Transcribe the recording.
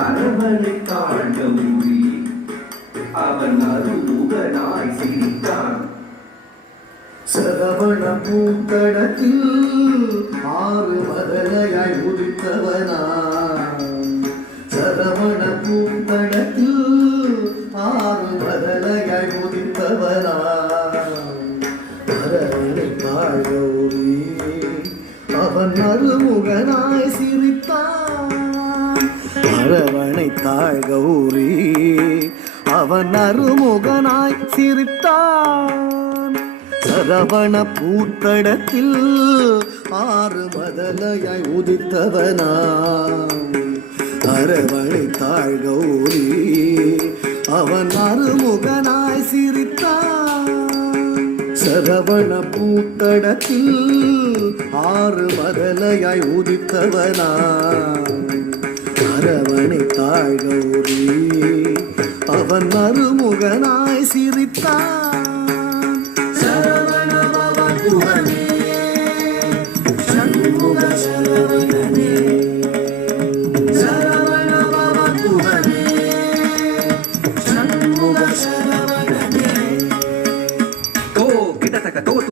அரவணை தாண்ட ஊழி அவன் அருமுகனாய் சிரித்தான். சரவண பூங்கடத்தில் ஆறு மதலையாய் உதித்தவனா. சரவண பூங்கடத்தில் ஆறு மதலையாய் உதித்தவனா. அரவணை தாழ்கௌரி அவன் அருமுகனாய் சிரித்தான். அரவணை தாழ்கௌரி அவன் அருமுகனாய் சிரித்தான். சரவண பூத்தடத்தில் ஆறு மதலையாய் உதித்தவனா. அரவணை தாழ்கௌரி அவன் அருமுகனாய் சிரித்தான். சரவண பூத்தடத்தில் ஆறு மதலையாய் உதித்தவனா. அரவணை தாழ்கௌரி அவன் மறுமுகனாய் சிரித்தான்.